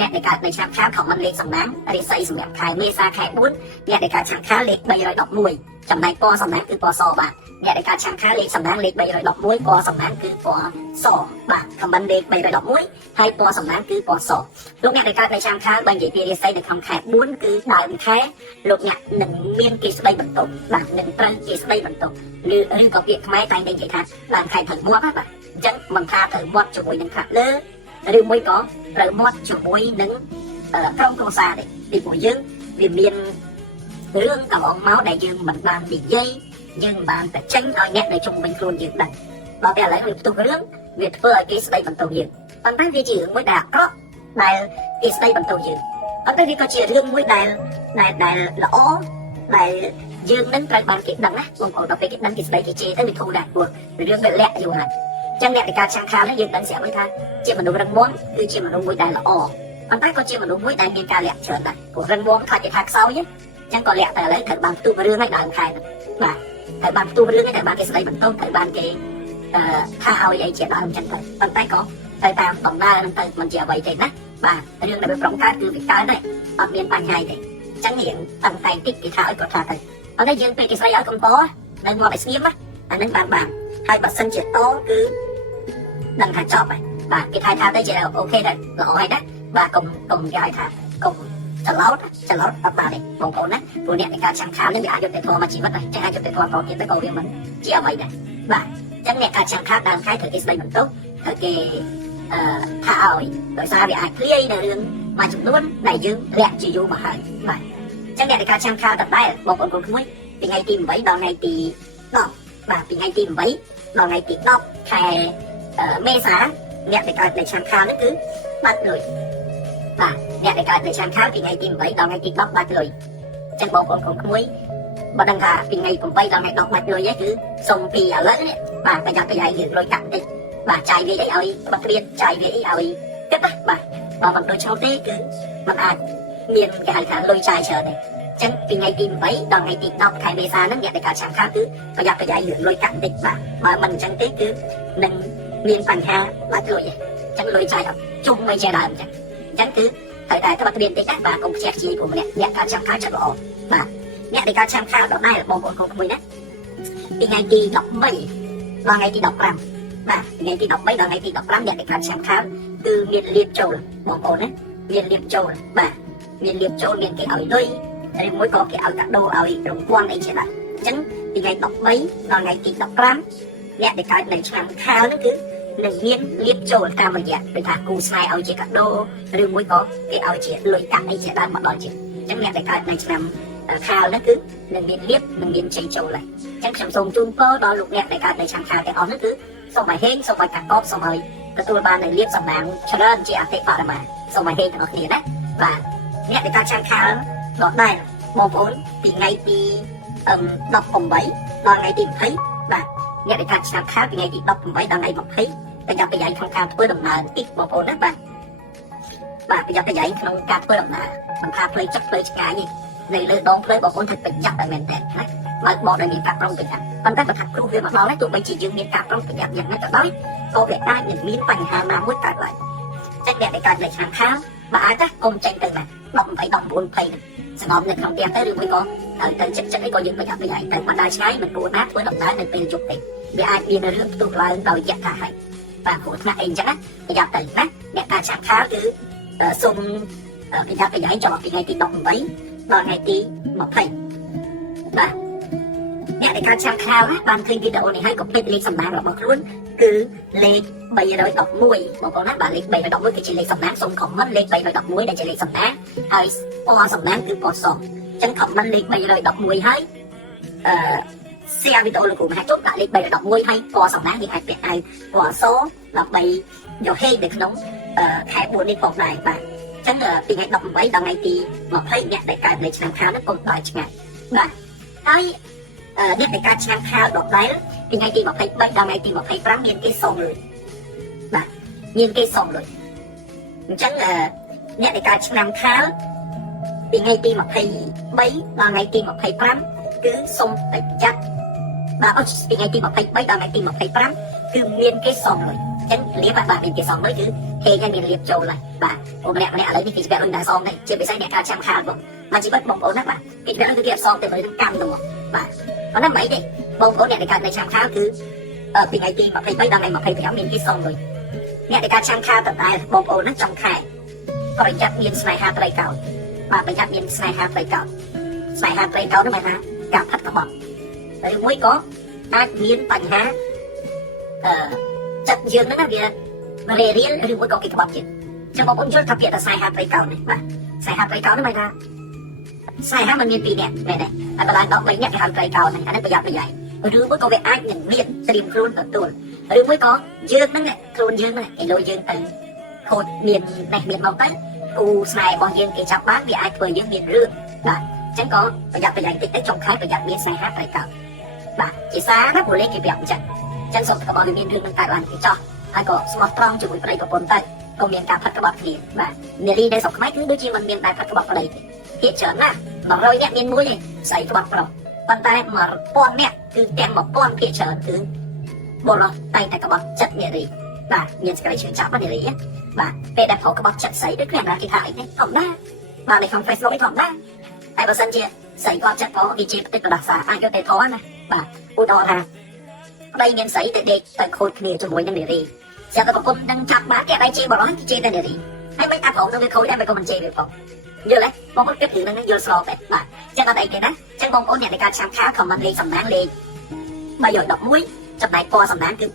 អ្នកដែលកើតនៅឆ្នាំខាលខមមិនលេខសំណាងរាសីសម្រាប់ខែមេសាខែ4អ្នកដែលកើតឆ្នាំខាលលេខ311ចំណែកពណ៌សំណាងគឺពណ៌សបាទអ្នកដែលកើតឆ្នាំខាលលេខសំណាងលេខ311ពណ៌សំណាងគឺពណ៌សបាទខមមិនលេខ311ហើយពណ៌សំណាងគឺពណ៌សលោកអ្នកដែលកើតនៅឆ្នាំខាលបើនិយាយពីរាសីនៅក្នុងខែ4គឺដើមខែលោកអ្នកនឹងមានគេស្ដីបន្ទប់បាទនឹងត្រូវគេស្ដីបន្ទប់ឬក៏ពាក្យខ្មែរតែងតែនិយាយថាដើមខែត្រូវមាត់បាទអញ្ចឹងមិនថាត្រូវមាត់ជាមួយនឹងខាងលើឬមួយក៏ត្រូវមាត់ជាមួយនឹងក្រុមគ្រួសារទេពីព្រោះយើងវាមានរឿងកន្លងមកដែលយើងមិនបាននិយាយយើងមិនបានតែចេញឲ្យអ្នកនៅជុំវិញខ្លួនយើងដឹងដល់ពេលឥឡូវវាផ្ទុះរឿងវាធ្វើឲ្យគេស្ដីបន្ទោសយើងប៉ុន្តែវាជារឿងមួយដែលអាក្រក់ដែលគេស្ដីបន្ទោសយើងប៉ុន្តែវាក៏ជារឿងមួយដែលល្អដែលយើងនឹងត្រូវបានគេដឹងណាបងប្អូនដល់ពេលគេដឹងគេស្ដីគេជេរទៅវាធូរដែរព្រោះរឿងវាលាក់យូរហើយចឹងអ្នកដែលកើតឆ្នាំខាលនេះយើងដឹងស្រាប់ហើយថាជាមនុស្សរឹងមាំគឺជាមនុស្សមួយដែលល្អប៉ុន្តែក៏ជាមនុស្សមួយដែលមានការលាក់ច្រើនដែរព្រោះរឹងមាំខ្លាចគេថាខ្សោយចឹងក៏លាក់តែឥឡូវត្រូវបានផ្ទុះរឿងឲ្យដើមខែបាទត្រូវបានផ្ទុះរឿងឲ្យត្រូវបានគេស្ដីបន្ទោសត្រូវបានគេថាឲ្យអីជាដើមចឹងទៅប៉ុន្តែក៏ទៅតាមដំណើរនឹងទៅមិនជាអ្វីទេណាបាទរឿងដែលវាប្រងកើតគឺវាកើតដែរអត់មានបញ្ហាទេចឹងរឿងតាំងតែតិចគេថាឲ្យគាត់ថាទៅប៉ុន្តែយើងពេលគេស្ដីឲ្យកំពនៅងាប់ឲ្យស្ងៀមណាអានឹងបានហើយបើសិនជាតគឺដឹងថាចប់ហើយបាទគេថាទៅជាអូខេដែរល្អហើយណាបាទកុំគេឲ្យថាកុំច្រឡោតអត់បានទេបងប្អូនណាព្រោះអ្នកនៃការចាំខាលនេះវាអាចយកទៅធម៌មកជីវិតដែរចឹងអាចយកទៅធម៌ប្រកទៀតទៅក៏វាមិនជាអ្វីដែរបាទចឹងអ្នកការចាំខាលដើមខែត្រូវគេស្ដីបន្ទោសត្រូវគេថាឲ្យដោយសារវាអាចធ្លាយនៅរឿងមួយចំនួនដែលយើងលាក់ជាយូរមកហើយបាទចឹងអ្នកនៃការចាំខាលតដែរបងប្អូនក្មួយពីថ្ងៃទី8ដល់ថ្ងៃទី10បាទពីថ្ងៃទី8ដល់ថ្ងៃទី10ខែមេសាអ្នកដែលកើតនៅឆ្នាំខាលនេះគឺបាត់លុយបាទអ្នកដែលកើតនៅឆ្នាំខាលពីថ្ងៃទី8ដល់ថ្ងៃទី10បាត់លុយអញ្ចឹងបងប្អូនកូនក្មួយបើដឹងថាពីថ្ងៃ8ដល់ថ្ងៃ10បាច់លុយហ្នឹងគឺសុំពីឥឡូវនេះបាទប្រយ័ត្នប្រយែងយើងលុយកាក់បន្តិចបាទចាយវាអីឲ្យបាត់ព្រៀនចាយវាអីឲ្យគិតណាបាទបើមិនដូចឆ្លងទេគឺมันអាចមានគេហៅថាលុយចាយច្រើនទេអញ្ចឹងពីថ្ងៃទី8ដល់ថ្ងៃទី10ខែមេសាហ្នឹងអ្នកដែលកើតឆ្នាំខាលគឺប្រយ័ត្នប្រយែងរឿងលុយកាក់បន្តិចបាទបើមិនអញ្ចឹងទេគឺនឹងមានបញ្ហាបាច់លុយអញ្ចឹងលុយចាយអត់ជុំមិនជាដើមអញ្ចឹងគឺត្រូវតែក្បត់រៀនតិចណាបាទកុំខ្ជិះខ្ជាយព្រោះអ្នកកើតឆ្នាំខាលចិត្តល្អបាទអ្នកដែលកើតឆ្នាំខាលដដែលបងប្អូនកូនក្មួយណាពីថ្ងៃទី13ដល់ថ្ងៃទី15បាទថ្ងៃទី13ដល់ថ្ងៃទី15អ្នកដែលកើតឆ្នាំខាលគឺមានលៀបចូលបងប្អូនណាមានលៀបចូលបាទមានលៀបចូលមានគេឲ្យលុយឬមួយក៏គេឲ្យកាដូឲ្យរង្វាន់អីជាដើមអញ្ចឹងពីថ្ងៃ13ដល់ថ្ងៃទី15អ្នកដែលកើតនៅឆ្នាំខាលនោះគឺនឹងមានលៀបចូលតាមរយៈដូចថាគូស្នេហ៍ឲ្យជាកាដូឬមួយក៏គេឲ្យជាលុយកាក់អីជាដើមមកដល់ជាអញ្ចឹងអ្នកដែលកើតនៅឆ្នាំខាលនោះគឺនឹងមានលៀបនឹងមានជ័យចូលហើយអញ្ចឹងខ្ញុំសូមជូនពរដល់លោកអ្នកដែលកើតនៅឆ្នាំខាលទាំងអស់នោះគឺសូមឲ្យហេងសូមឲ្យកាកបសូមឲ្យទទួលបាននៅលៀបសំណាងច្រើនជាអតិបរមាសូមឲ្យហេងទាំងអស់គ្នាណាបាទអ្នកដែលកើតឆ្នាំខាលដដែលបងប្អូនពីថ្ងៃទី18ដល់ថ្ងៃទី20បាទអ្នកដែលកើតឆ្នាំខាលពីថ្ងៃទី18ដល់ថ្ងៃ20ប្រយ័ត្នប្រយែងក្នុងការធ្វើដំណើរតិចបងប្អូនណាបាទប្រយ័ត្នប្រយែងក្នុងការធ្វើដំណើរមិនថាផ្លូវចិត្តផ្លូវឆ្ងាយទេនៅលើដងផ្លូវបងប្អូនត្រូវប្រយ័ត្នតែមែនតើណាបើបកដោយមានការប្រុងប្រយ័ត្នប៉ុន្តែបើថាគ្រោះវាមកដល់ហើយទោះបីជាយើងមានការប្រុងប្រយ័ត្នយ៉ាងណាក៏ដោយក៏វាអាចនឹងមានបញ្ហាណាមួយកើតឡើងចេះអ្នកដែលកើតនៅឆ្នាំខាលបើអាចណាកុំចេញទៅណា18 19 20សំណុំនៅក្នុងផ្ទះទៅឬមួយក៏ទៅចិត្តអីក៏យើងប្រយ័ត្នប្រយែងតែមិនដល់ឆ្ងាយមិនគួរណាធ្វើដំណើរនៅពេលយប់ទេវាអាចមានរឿងផ្ទុះឡើងដោយយថាហើយបាទគ្រោះថ្នាក់អីអញ្ចឹងណាប្រយ័ត្នទៅណាអ្នកការឆ្នាំខាលគឺសូមប្រយ័ត្នប្រយែងចុះពីថ្ងៃទី18ដល់ថ្ងៃទី20បាទអ្នកដែលកើតឆ្នាំខាលណាបានឃើញវីដេអូនេះហើយកុំភ្លេចលេខសំណាងរបស់ខ្លួនគឺលេខ311បងប្អូនណាបាទលេខ311គឺជាលេខសំណាងសូមខមមិនលេខ311ដែលជាលេខសំណាងហើយពណ៌សំណាងគឺពណ៌សអញ្ចឹងខមមិនលេខ311ហើយshare វីដេអូលោកគ្រូមហាជុំដាក់លេខ311ហើយពណ៌សំណាងយើងអាចពាក់អាវពណ៌សដើម្បីយកហេតុនៅក្នុងខែ4នេះផងដែរបាទអញ្ចឹងពីថ្ងៃ18ដល់ថ្ងៃទី20អ្នកដែលកើតនៅឆ្នាំខាលនោះកុំដល់ឆ្ងាយបាទហើយអ្នកដែលកើតឆ្នាំខាលដដែលពីថ្ងៃទី23ដល់ថ្ងៃទី25មានគេសុំលុយបាទមានគេសុំលុយអញ្ចឹងអ្នកដែលកើតឆ្នាំខាលពីថ្ងៃទី23ដល់ថ្ងៃទី25គឺសុំប្រយ័ត្នបាទពីថ្ងៃទី23ដល់ថ្ងៃទី25គឺមានគេសុំលុយ ចឹងលៀបបាទមានគេសំមួយគឺហេងមានលៀបចូលហើយបាទអូម្នាក់ឥឡូវនេះគេច្បាស់ដូចតែសំដែរជាពិសេសអ្នកការចាំខាតបងមកជីវិតបងប្អូនណាបាទគេច្បាស់គឺគេអត់សំទៅមើលនឹងកម្មទៅមកបាទប៉ុន្តែមិនអីទេបងប្អូនអ្នកដែលកើតនៅចាំខាតគឺពីថ្ងៃទី23ដល់ថ្ងៃ25មានគេសំមួយអ្នកដែលកើតចាំខាតតតែបងប្អូនណាចំខែប្រយ័ត្នមានស្នេហាត្រីកោណបាទប្រយ័ត្នមានស្នេហាត្រីកោណស្នេហាត្រីកោណនោះหมายថាការផាត់ក្បត់ឬមួយក៏អាចមានបញ្ហាចិត្តយើងហ្នឹងវារៀលឬមួយក៏គេក្បត់ទៀតចឹងបងប្អូនយល់ថាពាក្យថាស្នេហាត្រីកោណនេះបាទស្នេហាត្រីកោណនេះหมายថាស្នេហាมันមាន2នាក់មែនទេហើយបន្លែ13នាក់គេហៅត្រីកោណហ្នឹងអានេះប្រយ័ត្នប្រយែងឬមួយក៏វាអាចនឹងមានត្រៀមខ្លួនទទួលឬមួយក៏យើងហ្នឹងខ្លួនយើងហ្នឹងគេលុយយើងទៅខូចមាននេះមានមកទៅគូស្នេហ៍របស់យើងគេចាប់បានវាអាចធ្វើយើងមានរឿងបាទអញ្ចឹងក៏ប្រយ័ត្នប្រយែងតិចទៅចុងខែប្រយ័ត្នមានស្នេហាត្រីកោណបាទជាសារណាព្រោះលេខគេប្រាប់អញ្ចឹងចឹងសុំតែបងមានរឿងនឹងកើតឡើងគេចោះហើយក៏ស្មោះត្រង់ជាមួយប្តីប្រពន្ធទៅក៏មានការផាត់ក្បត់គ្នាបាទនារីដែលស្រុកខ្មែរគឺដូចជាមិនមានការផាត់ក្បត់ប្តីទេគេច្រើនណាស់100នាក់មានមួយទេស្អីក្បត់ប្រុសប៉ុន្តែ1000នាក់គឺទាំង1000ភាគច្រើនគឺបុរសតែងតែក្បត់ចិត្តនារីបាទមានសេចក្តីឈឺចាប់នារីបាទពេលដែលប្រុសក្បត់ចិត្តស្អីដូចគ្នាណាគេថាអីទេធម្មតាបាទនៅក្នុង Facebook ឯងធម្មតាតែបើសិនជាស្អីគាត់ចិត្តប្រុសវាជាផ្ទៃកដាសាអាចយកទៅធေါ်ណាបាទឧទាហរណ៍ថាប្តីមានស្អីទៅដេកទៅខូចគ្នាជាមួយនឹងនារីស្រាប់តែប្រពន្ធនឹងចាប់បានគេដៃជាបរិសុទ្ធគេជេរតែនារីហើយមិនថាព្រមនឹងវាខូចដែរមិនក៏មិនជេរវាផងយល់ទេបងប្អូនគិតរឿងហ្នឹងយល់ស្របទេបាទចឹងអត់អីទេណាចឹងបងប្អូនអ្នកដែលការឆាំខាខមមិនលេខសំណាងលេខ311ចំណែកពណ៌សំណាងគឺ